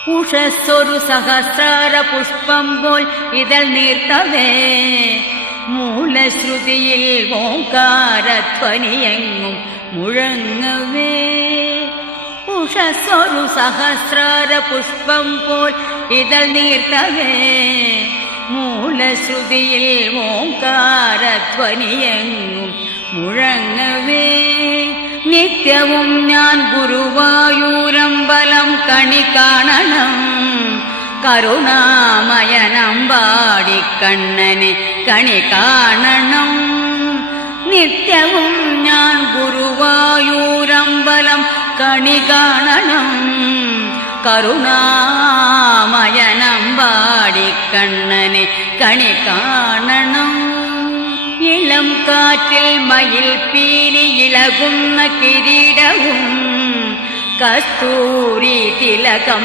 ഉഷസ്സൊരു സഹസ്രാര പുഷ്പം പോൽ ഇതൾ നീർത്തവേ മൂലശ്രുതിയിൽ ഓംകാരധ്വനിയെങ്ങും മുഴങ്ങവേ. ഉഷസ്സൊരു സഹസ്രാര പുഷ്പം പോൽ ഇതൾ നീർത്തവേ മൂലശ്രുതിയിൽ ഓംകാരധ്വനിയെങ്ങും മുഴങ്ങവേ. നിത്യവും ഞാൻ ഗുരുവായൂരമ്പലം കണി കാണണം കരുണാമയനമ്പാടിക്കണ്ണനെ കണി കാണണം. നിത്യവും ഞാൻ ഗുരുവായൂരമ്പലം കണി കാണണം കരുണാമയനമ്പാടിക്കണ്ണനെ കണി കാണണം. ഇളം കാറ്റിൽ മയിൽ പീലി ഇളകുന്ന കിരീടവും കസ്തൂരി തിലകം